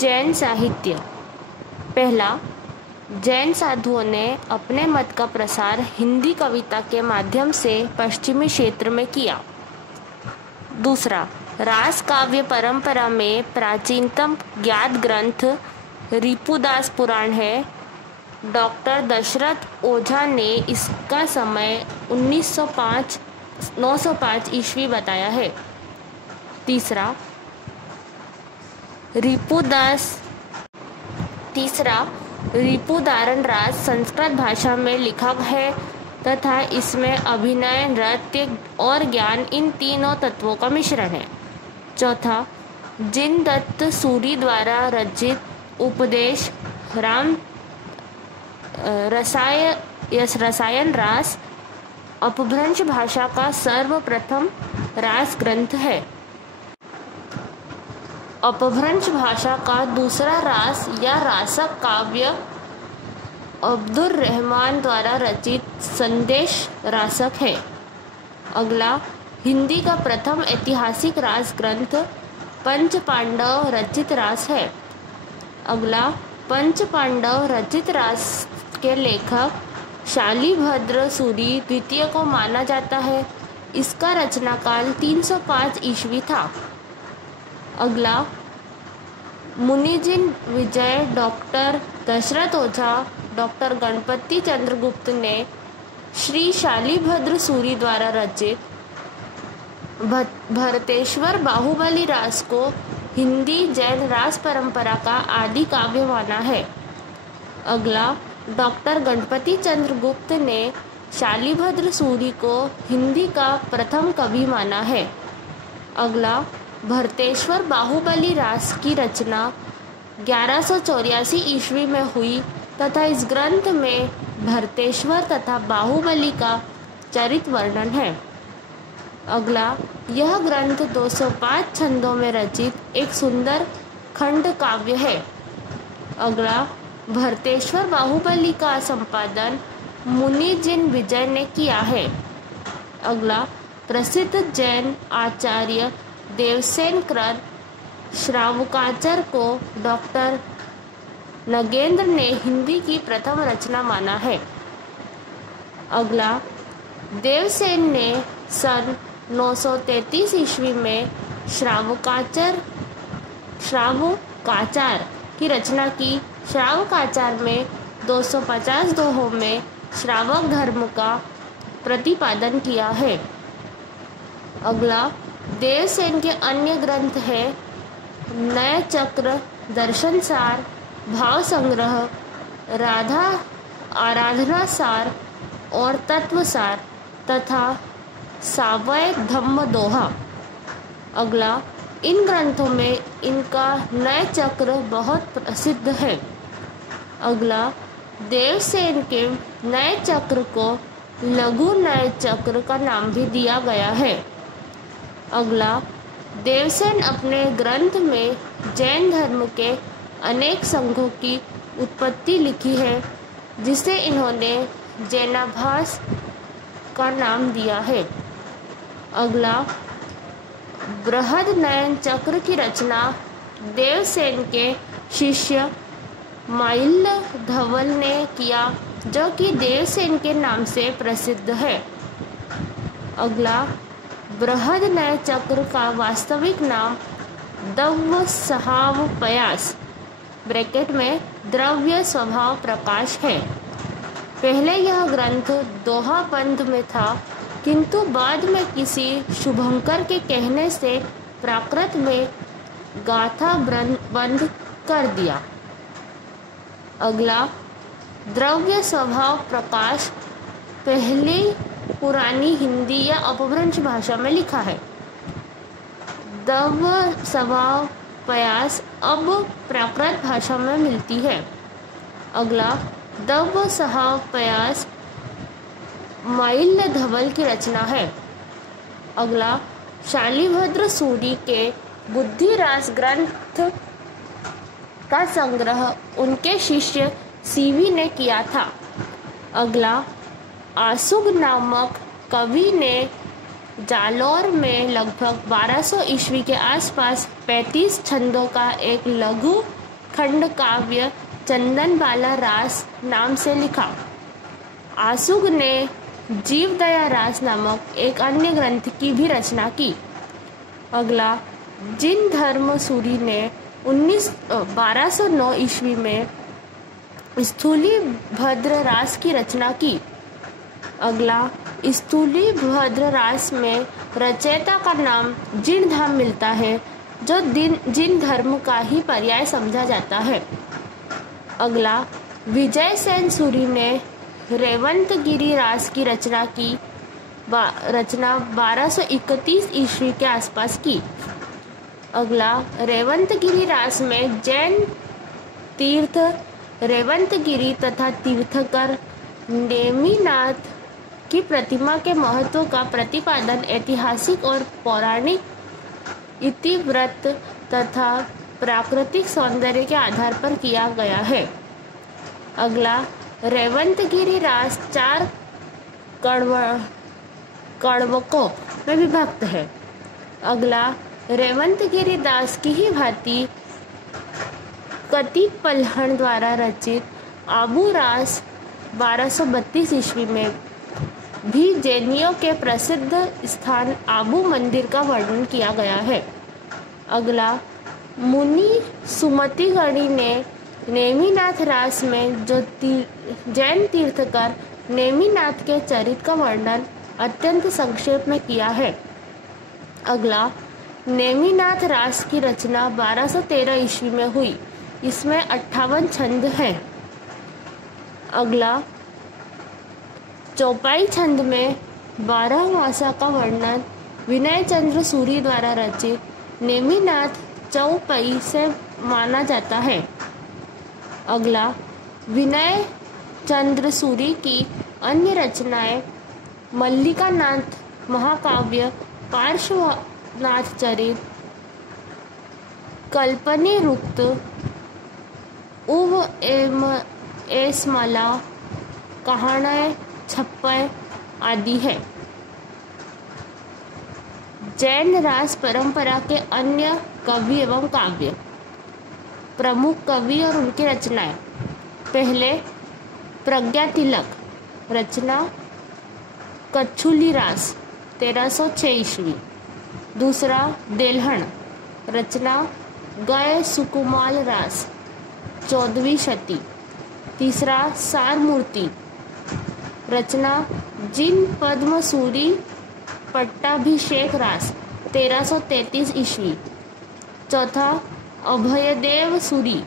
जैन साहित्य। पहला, जैन साधुओं ने अपने मत का प्रसार हिंदी कविता के माध्यम से पश्चिमी क्षेत्र में किया। दूसरा, रास काव्य परंपरा में प्राचीनतम ज्ञात ग्रंथ रिपुदास पुराण है। डॉक्टर दशरथ ओझा ने इसका समय 905 ईस्वी बताया है। तीसरा, रिपुदारन रास संस्कृत भाषा में लिखा है तथा इसमें अभिनय, नृत्य और ज्ञान इन तीनों तत्वों का मिश्रण है। चौथा, जिनदत्त सूरी द्वारा रचित उपदेश राम रसायन रास अपभ्रंश भाषा का सर्वप्रथम रास ग्रंथ है। अपभ्रंश भाषा का दूसरा रास या रासक काव्य अब्दुर रहमान द्वारा रचित संदेश रासक है। अगला, हिंदी का प्रथम ऐतिहासिक रास ग्रंथ पंच पांडव रचित रास है। अगला, पंच पांडव रचित रास के लेखक शालिभद्र सूरी द्वितीय को माना जाता है। इसका रचनाकाल 305 ईस्वी था। अगला, मुनिजिन विजय डॉक्टर दशरथ ओझा, डॉक्टर गणपति चंद्रगुप्त ने श्री शालिभद्र सूरी द्वारा रचित भरतेश्वर बाहुबली रास को हिंदी जैन रास परंपरा का आदि काव्य माना है। अगला, डॉक्टर गणपति चंद्रगुप्त ने शालिभद्र सूरी को हिंदी का प्रथम कवि माना है। अगला, भरतेश्वर बाहुबली रास की रचना 1184 ईस्वी में हुई तथा इस ग्रंथ में भरतेश्वर तथा बाहुबली का चरित वर्णन है। अगला, यह ग्रंथ 205 छंदों में रचित एक सुंदर खंड काव्य है। अगला, भरतेश्वर बाहुबली का संपादन मुनिजिन विजय ने किया है। अगला, प्रसिद्ध जैन आचार्य देवसेन कृत श्रावकाचार्य को डॉक्टर नगेंद्र ने हिंदी की प्रथम रचना माना है। अगला, देवसेन ने सन 933 ईस्वी में श्रावकाचार्य की रचना की। श्रावकाचार्य में 250 दोहों में श्रावक धर्म का प्रतिपादन किया है। अगला, देवसेन के अन्य ग्रंथ है नय चक्र, दर्शन सार, भाव संग्रह, राधा आराधना सार और तत्व सार तथा सावय धम्म दोहा। अगला, इन ग्रंथों में इनका नय चक्र बहुत प्रसिद्ध है। अगला, देवसेन के नय चक्र को लघु नय चक्र का नाम भी दिया गया है। अगला, देवसेन अपने ग्रंथ में जैन धर्म के अनेक संघों की उत्पत्ति लिखी है जिसे इन्होंने जैनाभास का नाम दिया है। अगला, बृहदनयन चक्र की रचना देवसेन के शिष्य माइल्य धवल ने किया जो कि देवसेन के नाम से प्रसिद्ध है। अगला, बृहदनय चक्र का वास्तविक नाम द्रव्य स्वभाव प्रकाश ब्रैकेट में द्रव्य स्वभाव प्रकाश है। पहले यह ग्रंथ दोहा पंथ में था किंतु बाद में किसी शुभंकर के कहने से प्राकृत में गाथा बंद कर दिया। अगला, द्रव्य स्वभाव प्रकाश पहली पुरानी हिंदी या अपभ्रंश भाषा में लिखा है। द्रव्य स्वभाव प्रयास अब प्राकृत भाषा में मिलती है। अगला, द्रव्य स्वभाव प्रयास माइल्य धवल की रचना है। अगला, शालिभद्र सूरी के बुद्धिरास ग्रंथ का संग्रह उनके शिष्य सीवी ने किया था। अगला, आसुग नामक कवि ने जालौर में लगभग 1200 ईस्वी के आसपास 35 छंदों का एक लघु खंड काव्य चंदन बाला रास नाम से लिखा। आशुग ने जीवदया रास नामक एक अन्य ग्रंथ की भी रचना की। अगला, जिन धर्म सूरी ने 1209 ईस्वी में स्थूली भद्र रास की रचना की। अगला, स्थूली भद्र रास में रचयिता का नाम जिन धाम मिलता है, जो जिन धर्म का ही पर्याय समझा जाता है। अगला, विजय सेन सूरी ने रेवंतगिरी रास की रचना 1231 ईस्वी के आसपास की। अगला, रेवंतगिरी रास में जैन तीर्थ रेवंतगिरी तथा तीर्थकर नेमिनाथ की प्रतिमा के महत्व का प्रतिपादन ऐतिहासिक और पौराणिक इतिवृत्त तथा प्राकृतिक सौंदर्य के आधार पर किया गया है। अगला, रेवंतगिरी रास 4 कड़वकों में विभक्त है। अगला, रेवंतगिरी दास की ही भांति कतिपल्हण द्वारा रचित आबू रास 1232 ईस्वी में भी जैनियों के प्रसिद्ध स्थान आबू मंदिर का वर्णन किया गया है। अगला, मुनि सुमतिगणी ने नेमिनाथ रास में जो जैन तीर्थकर नेमिनाथ के चरित्र का वर्णन अत्यंत संक्षेप में किया है। अगला, नेमिनाथ रास की रचना 1213 ईस्वी में हुई। इसमें 58 छंद हैं। अगला, चौपाई छंद में 12 मासा का वर्णन विनय चंद्र सूरी द्वारा रचित नेमिनाथ चौपाई से माना जाता है। अगला, विनय चंद्र सूरी की अन्य रचनाएं मल्लिकानाथ महाकाव्य, पार्श्वनाथ चरित, कल्पनिरुक्त, उव एसमाला, कहाणय, छप्पय आदि है। जैन रास परंपरा के अन्य कवि एवं काव्य। प्रमुख कवि और उनकी रचनाएं। पहले, प्रज्ञातिलक, रचना कच्छुली रास 1306 ईस्वी। दूसरा, देल्हण, रचना गय सुकुमाल रास 14वीं शती। तीसरा, सारमूर्ति, रचना जिन पद्मसूरी पट्टाभिषेक रास 1333 ईस्वी। चौथा, अभयदेव सूरी,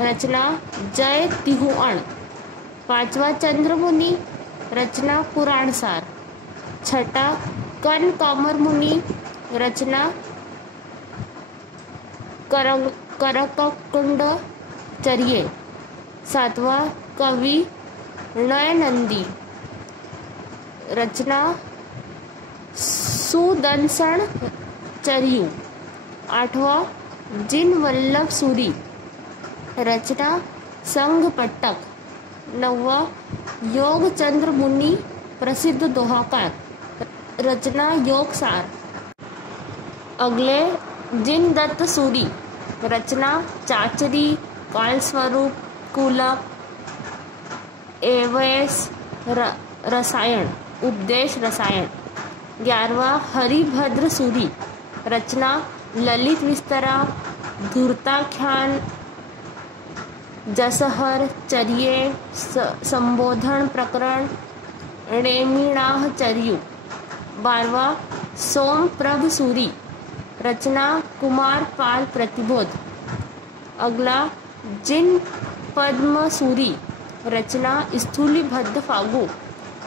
रचना जय तिहुअण। पांचवा, चंद्रमुनि, रचना पुराण सार। छठा, कन कामर मुनि, रचना करककुंड चर्ये। सातवां, कवि नयनंदी, रचना सुदर्शन चर्यु। आठवां, जिन वल्लभ सूरी, रचना संघपट्टक। नौवां, योग चंद्र मुनि, प्रसिद्ध दोहाकार, रचना योगसार। अगले, जिन दत्त सूरी, रचना चाचरी, कालस्वरूप, कूलक, एवस रसायन, उपदेश रसायन। 11वां, हरिभद्र सूरी, रचना ललित विस्तरा, धूर्ताख्यान, जसहर, चर्ये, संबोधन प्रकरण, नेमिनाह चर्यु। 12वां, सोमप्रभ सूरी, रचना कुमार पाल प्रतिबोध। अगला, जिन पद्म सूरी, रचना स्थूलीभद्र फागु।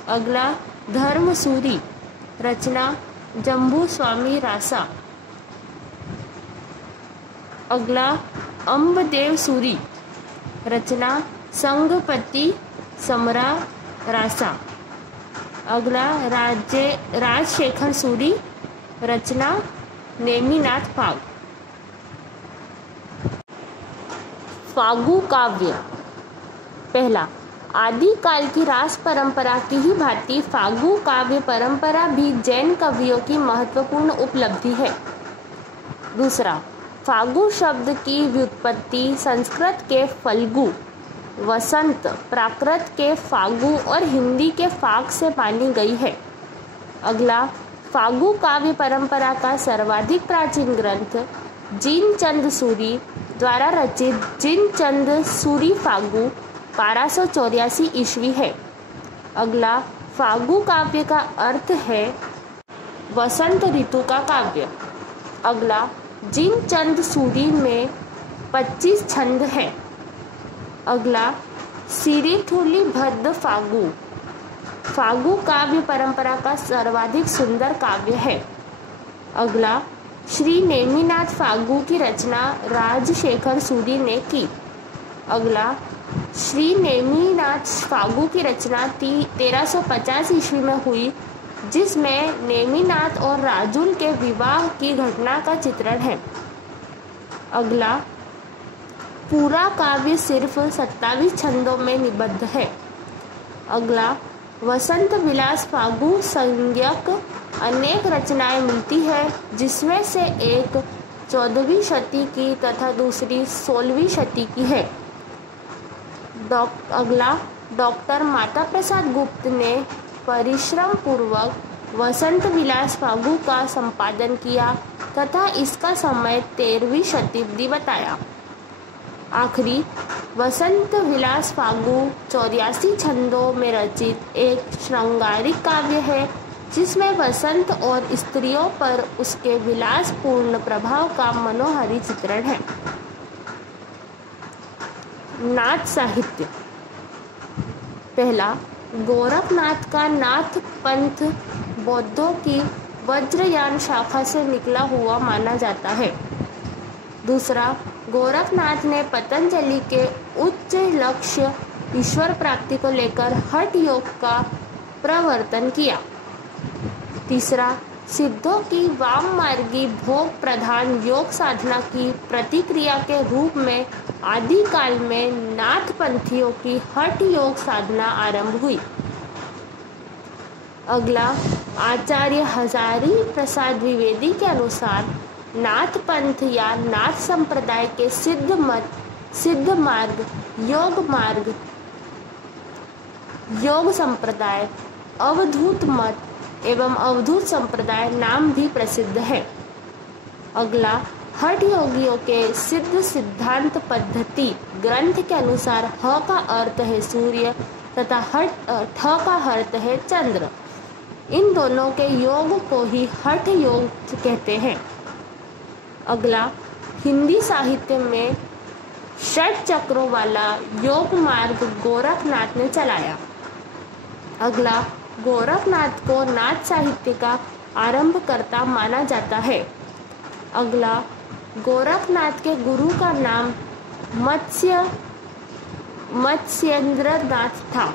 अगला, धर्म सूरी, रचना जम्बू स्वामी रासा। अगला, अम्बदेव सूरी, रचना संगपति समरा रासा। अगला, राजशेखर सूरी, रचना नेमिनाथ फाग। फागु काव्य। पहला, आदिकाल की रास परंपरा की ही भांति फागु काव्य परंपरा भी जैन कवियों की महत्वपूर्ण उपलब्धि है। दूसरा, फागु शब्द की व्युत्पत्ति संस्कृत के फल्गु वसंत, प्राकृत के फागु और हिंदी के फाग से मानी गई है। अगला, फागु काव्य परंपरा का सर्वाधिक प्राचीन ग्रंथ जिनचंद सूरी द्वारा रचित जिनचंद सूरी फागु 1284 ईस्वी है। अगला, फागु काव्य का अर्थ है वसंत ऋतु का काव्य। अगला, जिनचंद सूरी में 25 छंद हैं। अगला, सिरिथुली भद्द फागु फागु काव्य परंपरा का सर्वाधिक सुंदर काव्य है। अगला, श्री नेमिनाथ फागु की रचना राजशेखर सूरी ने की। अगला, श्री नेमिनाथ फागु की रचना 1350 ईस्वी में हुई, जिसमें नेमिनाथ और राजुल के विवाह की घटना का चित्रण है। अगला, पूरा काव्य सिर्फ 27 छंदों में निबद्ध है। अगला, वसंत विलास फागु संज्ञक अनेक रचनाएं मिलती है, जिसमें से एक 14वीं शती की तथा दूसरी 16वीं शती की है। अगला, डॉक्टर माता प्रसाद गुप्त ने परिश्रम पूर्वक वसंत विलास फागु का संपादन किया तथा इसका समय 13वीं शताब्दी बताया। आखिरी, वसंत विलास फागु 84 छंदों में रचित एक श्रृंगारिक काव्य है, जिसमें वसंत और स्त्रियों पर उसके विलासपूर्ण प्रभाव का मनोहारी चित्रण है। नाथ साहित्य। पहला, गोरखनाथ का नाथ पंथ बौद्धों की वज्रयान शाखा से निकला हुआ माना जाता है। दूसरा, गोरखनाथ ने पतंजलि के उच्च लक्ष्य ईश्वर प्राप्ति को लेकर हठ योग का प्रवर्तन किया। तीसरा, सिद्धों की वाम मार्गी भोग प्रधान योग साधना की प्रतिक्रिया के रूप में आदि काल में नाथ पंथियों की हठ योग साधना आरंभ हुई। अगला, आचार्य हजारी प्रसाद द्विवेदी के अनुसार नाथ पंथ या नाथ संप्रदाय के सिद्ध मत, सिद्ध मार्ग, योग संप्रदाय, अवधूत मत एवं अवधूत संप्रदाय नाम भी प्रसिद्ध है। अगला, हठ योगियों के सिद्ध सिद्धांत पद्धति ग्रंथ के अनुसार ह का अर्थ है सूर्य तथा ठ का अर्थ है चंद्र। इन दोनों के योग को ही हठ योग कहते हैं। अगला, हिंदी साहित्य में षट चक्रों वाला योग मार्ग गोरखनाथ ने चलाया। अगला, गोरखनाथ को नाथ साहित्य का आरंभकर्ता माना जाता है। अगला, गोरखनाथ के गुरु का नाम मत्स्येंद्र नाथ था।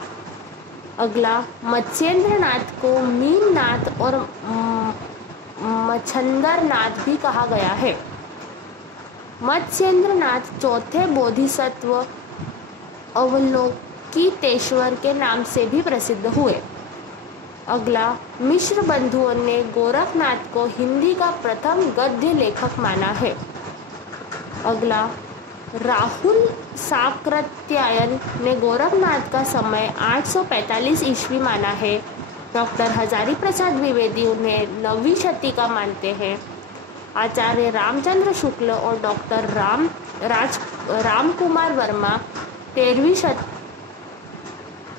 अगला, मत्स्येंद्र नाथ को मीननाथ और मच्छंदर नाथ भी कहा गया है। मत्स्येंद्र नाथ चौथे बोधिसत्व अवलोकितेश्वर के नाम से भी प्रसिद्ध हुए। अगला, मिश्र बंधुओं ने गोरखनाथ को हिंदी का प्रथम गद्य लेखक माना है। अगला, राहुल साकृत्यायन ने गोरखनाथ का समय 845 ईस्वी माना है। डॉक्टर हजारी प्रसाद द्विवेदी उन्हें 9वीं शती का मानते हैं। आचार्य रामचंद्र शुक्ल और डॉक्टर राम कुमार वर्मा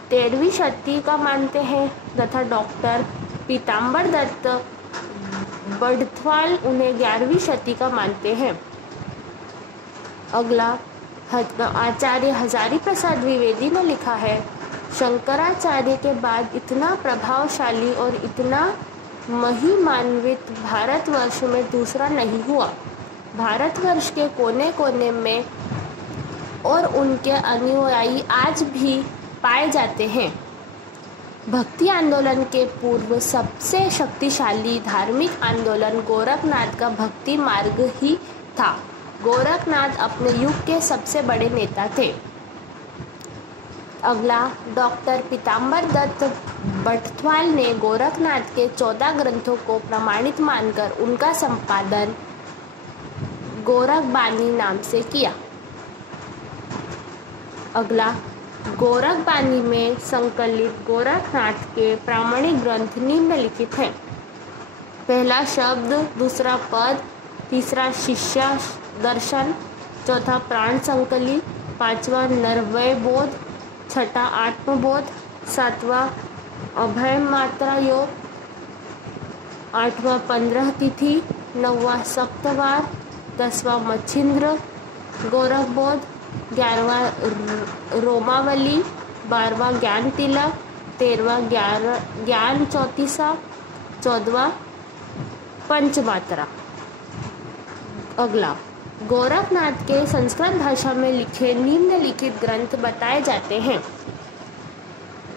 13वीं शती का मानते हैं तथा डॉक्टर पीताम्बर दत्त बड़थवाल उन्हें 11वीं शती का मानते हैं। अगला, आचार्य हजारी प्रसाद द्विवेदी ने लिखा है, शंकराचार्य के बाद इतना प्रभावशाली और इतना महिमान्वित भारतवर्ष में दूसरा नहीं हुआ। भारतवर्ष के कोने कोने में और उनके अनुयायी आज भी पाए जाते हैं। भक्ति आंदोलन के पूर्व सबसे शक्तिशाली धार्मिक आंदोलन गोरखनाथ का भक्ति मार्ग ही था। गोरखनाथ अपने युग के सबसे बड़े नेता थे। अगला, डॉक्टर पीताम्बर दत्त बड़थवाल ने गोरखनाथ के 14 ग्रंथों को प्रमाणित मानकर उनका संपादन गोरखबानी नाम से किया। अगला, गोरखबानी में संकलित गोरखनाथ के प्रामाणिक ग्रंथ निम्नलिखित हैं। पहला शब्द, दूसरा पद, तीसरा शिष्य दर्शन, चौथा प्राण संकली, पांचवा नरवय बोध, छठा आत्मबोध, सातवां अभय मात्रा योग, आठवां 15 तिथि, नौवां सप्तवार, 10वां मच्छिंद्र गोरखबोध, 11वां रोमावली, 12वां ज्ञान तिलक, 13वां ज्ञान चौतीसा, 14वां पंचमात्रा। अगला, गोरखनाथ के संस्कृत भाषा में लिखे निम्नलिखित ग्रंथ बताए जाते हैं।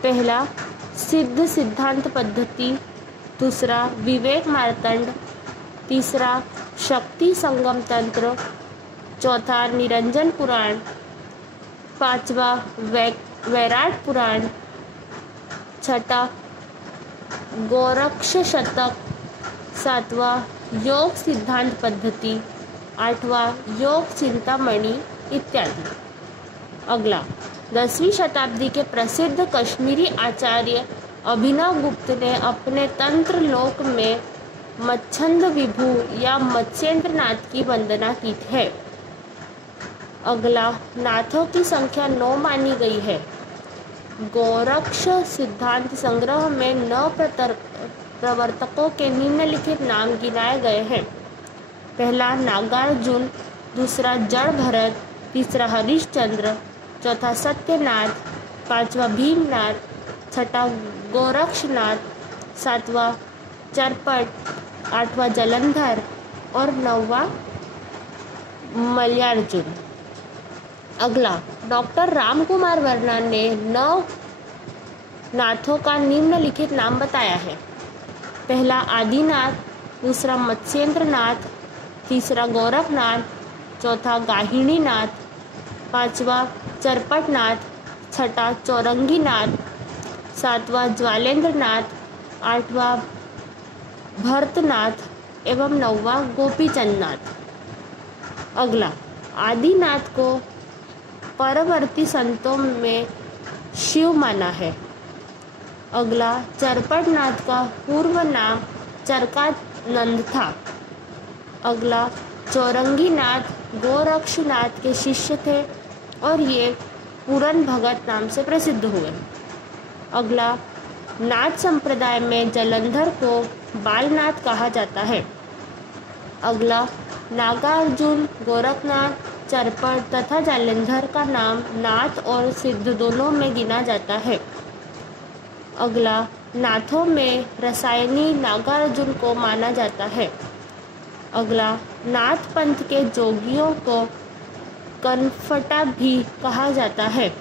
पहला, सिद्ध सिद्धांत पद्धति, दूसरा विवेक मार्तंड, तीसरा शक्ति संगम तंत्र, चौथा निरंजन पुराण, पांचवा वैराट पुराण, छठा गोरक्ष शतक, सातवां योग सिद्धांत पद्धति, आठवां योग चिंतामणि इत्यादि। अगला, 10वीं शताब्दी के प्रसिद्ध कश्मीरी आचार्य अभिनव गुप्त ने अपने तंत्र लोक में मच्छंद विभु या मत्स्येंद्र नाथ की वंदना की है। अगला, नाथों की संख्या 9 मानी गई है। गोरक्ष सिद्धांत संग्रह में 9 प्रवर्तकों के निम्नलिखित नाम गिनाए गए हैं। पहला नागार्जुन, दूसरा जड़ भरत, तीसरा हरिश्चंद्र, चौथा सत्यनाथ, पांचवा भीमनाथ, छठा गोरक्षनाथ, सातवां चरपट, आठवां जलंधर और 9वां मलयार्जुन। अगला, डॉक्टर रामकुमार वर्मा ने 9 नाथों का निम्नलिखित नाम बताया है। पहला आदिनाथ, दूसरा मत्स्येंद्र नाथ, तीसरा गोरखनाथ, चौथा गाहिणीनाथ, पांचवा चरपटनाथ, छठा चौरंगीनाथ, सातवां ज्वालेंद्रनाथ, आठवां भरतनाथ एवं 9वां गोपीचंदनाथ। अगला, आदिनाथ को परवर्ती संतों में शिव माना है। अगला, चरपटनाथ का पूर्व नाम चरकानंद था। अगला, चौरंगीनाथ गोरक्षनाथ के शिष्य थे और ये पूरन भगत नाम से प्रसिद्ध हुए। अगला, नाथ संप्रदाय में जलंधर को बालनाथ कहा जाता है। अगला, नागार्जुन, गोरखनाथ, चरपट तथा जालंधर का नाम नाथ और सिद्ध दोनों में गिना जाता है। अगला, नाथों में रसायनी नागार्जुन को माना जाता है। अगला, नाथ पंथ के जोगियों को कनफटा भी कहा जाता है।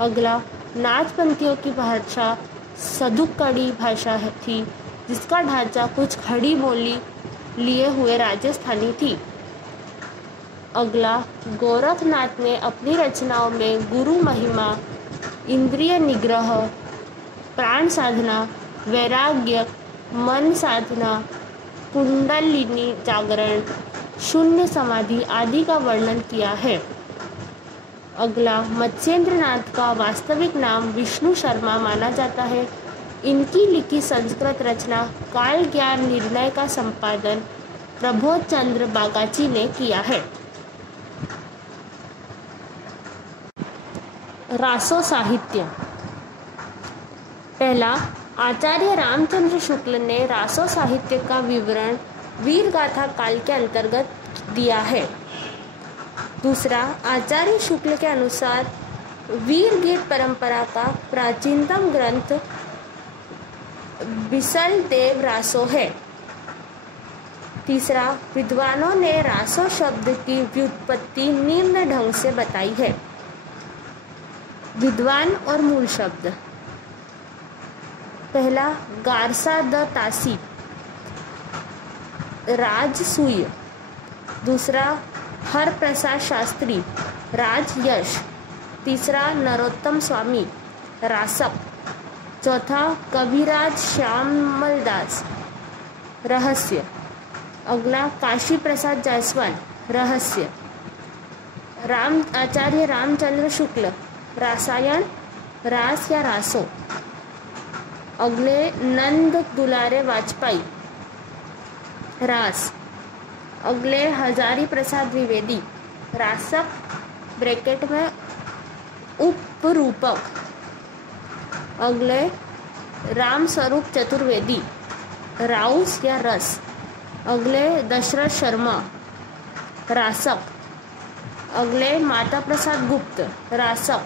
अगला, नाथ पंथियों की भाषा सदुक्कड़ी भाषा थी, जिसका ढांचा कुछ खड़ी बोली लिए हुए राजस्थानी थी। अगला, गोरखनाथ ने अपनी रचनाओं में गुरु महिमा, इंद्रिय निग्रह, प्राण साधना, वैराग्य, मन साधना, कुंडलिनी जागरण, शून्य समाधि आदि का वर्णन किया है। अगला, मत्स्येंद्रनाथ का वास्तविक नाम विष्णु शर्मा माना जाता है। इनकी लिखी संस्कृत रचना काल ज्ञान निर्णय का संपादन प्रबोध चंद्र बागाची ने किया है। रासो साहित्य। पहला, आचार्य रामचंद्र शुक्ल ने रासो साहित्य का विवरण वीर गाथा काल के अंतर्गत दिया है। दूसरा, आचार्य शुक्ल के अनुसार वीर गीत परंपरा का प्राचीनतम ग्रंथ बिसल देव रासो है। तीसरा, विद्वानों ने रासो शब्द की व्युत्पत्ति निम्न ढंग से बताई है। विद्वान और मूल शब्द। पहला, गारसा द तासी, राजसूय। दूसरा, हर प्रसाद शास्त्री, राजयश। तीसरा, नरोत्तम स्वामी, रासक। चौथा, कविराज श्यामलदास, रहस्य। अगला काशी प्रसाद जायसवाल, रहस्य। आचार्य रामचंद्र शुक्ल, रासायन, रास या रासो। अगले नंद दुलारे वाजपेयी, रास। अगले हजारी प्रसाद द्विवेदी, रासक ब्रैकेट में उपरूपक। अगले राम स्वरूप चतुर्वेदी, राउस या रस। अगले दशरथ शर्मा, रासक। अगले माता प्रसाद गुप्त, रासक।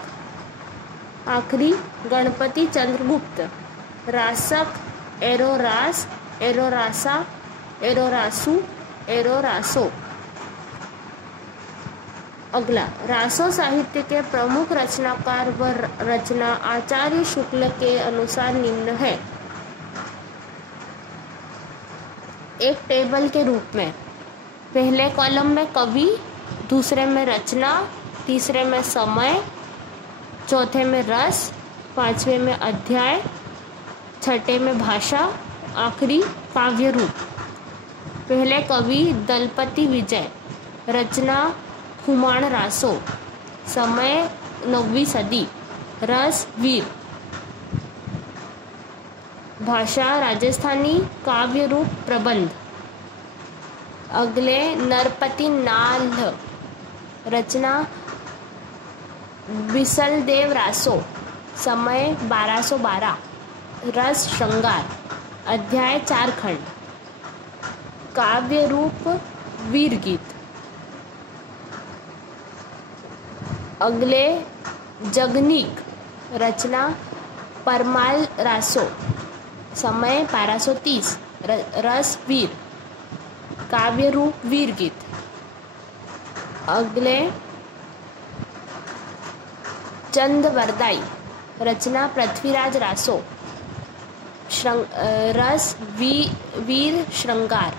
आखिरी गणपति चंद्र गुप्त, रासक, एरो रास, एरो रासा, एरो रासू, एरो रासो। अगला रासो साहित्य के प्रमुख रचनाकार व रचना आचार्य शुक्ल के अनुसार निम्न है। एक टेबल के रूप में पहले कॉलम में कवि, दूसरे में रचना, तीसरे में समय, चौथे में रस, पांचवे में अध्याय, छठे में भाषा, आखिरी काव्य रूप। पहले कवि दलपति विजय, रचना खुमाण रासो, समय 9वीं सदी, रस वीर, भाषा राजस्थानी, काव्य रूप प्रबंध। अगले नरपति नाल्ह, रचना बिसलदेव रासो, समय 1212, रस श्रृंगार, अध्याय 4 खंड, काव्य रूप वीर गीत। अगले जगनीक, रचना परमाल रासो, समय 1230, रस वीर, काव्य रूप वीर गीत। अगले चंद वरदाई, रचना पृथ्वीराज रासो, रस वीर श्रृंगार,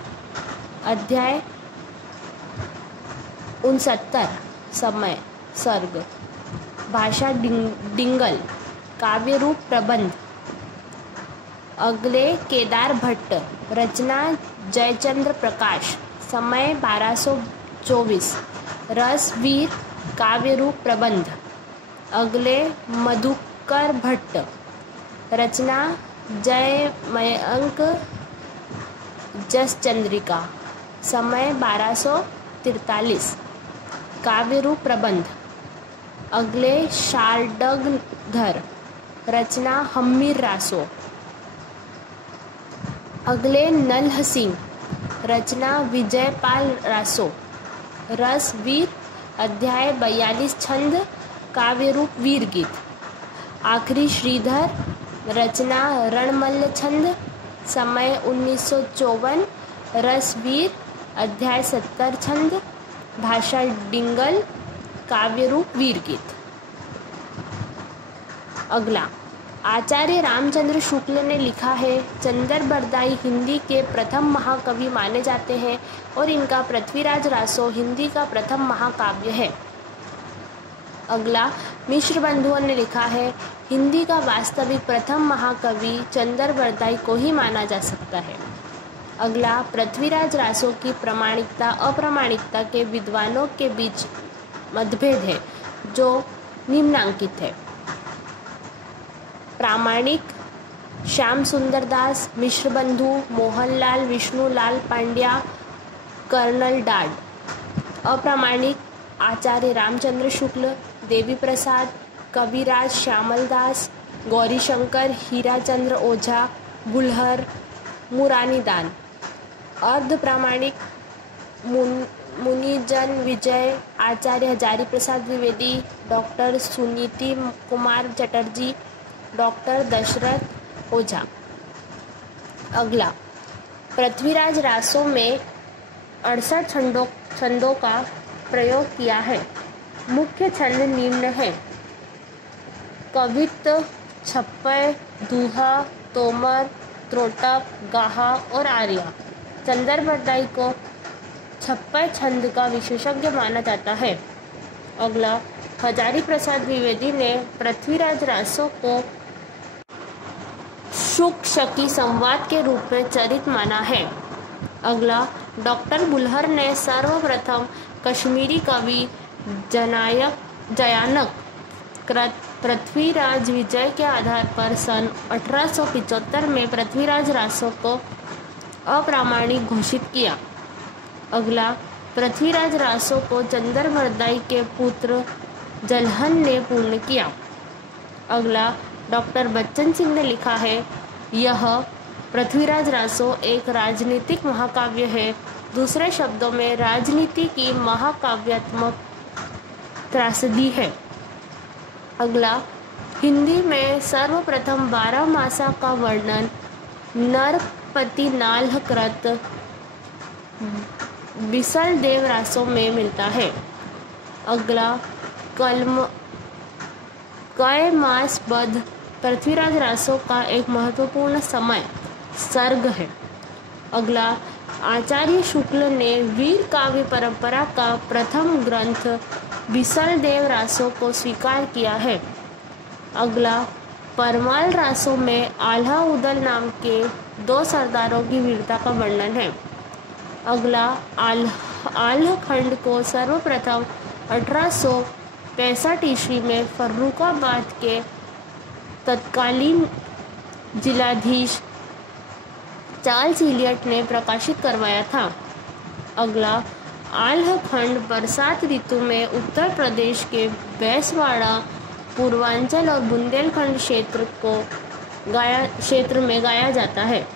अध्याय 69, समय सर्ग, भाषा डिंगल, काव्य रूप प्रबंध। अगले केदार भट्ट, रचना जयचंद्र प्रकाश, समय 1224, रस वीर, काव्य रूप प्रबंध। अगले मधुकर भट्ट, रचना जय मयंक जस चंद्रिका, समय 1243, काव्य रूप प्रबंध। अगले शार्डंगधर, रचना हम्मीर रासो। अगले नल्ह सिंह, रचना विजयपाल रासो, रस वीर, अध्याय 42, छंद, काव्य रूप वीर गीत। आखिरी श्रीधर, रचना रणमल्ल छंद, समय 1954, रस वीर, अध्याय 70, छंद, भाषा डिंगल, काव्य रूप वीर गीत। अगला आचार्य रामचंद्र शुक्ल ने लिखा है। चंदर बरदाई हिंदी के प्रथम महाकवि माने जाते हैं और इनका पृथ्वीराज रासो हिंदी का प्रथम महाकाव्य है। अगला मिश्र बंधुओं ने लिखा है। हिंदी का वास्तविक प्रथम महाकवि चंदर बरदाई को ही माना जा सकता है। अगला पृथ्वीराज रासो की प्रामाणिकता अप्रामाणिकता के विद्वानों के बीच मतभेद है जो निम्नांकित है। प्रामाणिक श्याम सुंदर दास, मिश्र बंधु, मोहनलाल विष्णुलाल पांड्या, कर्नल डाड। अप्रामाणिक आचार्य रामचंद्र शुक्ल, देवी प्रसाद, कविराज श्यामल दास, गौरीशंकर, हीराचंद्र ओझा, बुल्हर, मुरानी दान। अर्ध प्रामाणिक मुनिजन विजय, आचार्य हजारी प्रसाद द्विवेदी, डॉक्टर सुनीति कुमार चटर्जी, डॉक्टर दशरथ ओझा। अगला पृथ्वीराज रासो में 68 छंदों का प्रयोग किया है। मुख्य छंद निम्न है। कवित्त, छप्पय, दूहा, तोमर, त्रोटक, गाहा और आर्या। चंदर बरदाई को छप्पय छंद का विशेषज्ञ माना जाता है। अगला हजारी प्रसाद द्विवेदी ने पृथ्वीराज रासो को शुक शकी संवाद के रूप में चरित माना है। अगला डॉक्टर बुल्हर ने सर्वप्रथम कश्मीरी कवि जयानक पृथ्वीराज विजय के आधार पर सन 1875 में पृथ्वीराज रासो को अप्रामाणिक घोषित किया। अगला, पृथ्वीराज रासो को चंद्रबरदाई के पुत्र जलहन ने पूर्ण किया। अगला, डॉक्टर बच्चन सिंह ने लिखा है, यह पृथ्वीराज रासो एक राजनीतिक महाकाव्य है। दूसरे शब्दों में राजनीति की महाकाव्यात्मक त्रासदी है। अगला, हिंदी में सर्वप्रथम 12 मासा का वर्णन नरपति नाल्ह कृत बिसल देव रासो में मिलता है। अगला, कय मास बद्ध पृथ्वीराज रासो का एक महत्वपूर्ण समय सर्ग है। अगला, आचार्य शुक्ल ने वीर काव्य परंपरा का प्रथम ग्रंथ बिसल देव रासो को स्वीकार किया है। अगला, परमाल रासो में आल्हा उदल नाम के 2 सरदारों की वीरता का वर्णन है। अगला, आल्ह खंड को सर्वप्रथम 1865 ईस्वी में फर्रुखाबाद के तत्कालीन जिलाधीश चार्ल्स इलियट ने प्रकाशित करवाया था। अगला, आल्ह खंड बरसात ऋतु में उत्तर प्रदेश के बैसवाड़ा, पूर्वांचल और बुंदेलखंड क्षेत्र में गाया जाता है।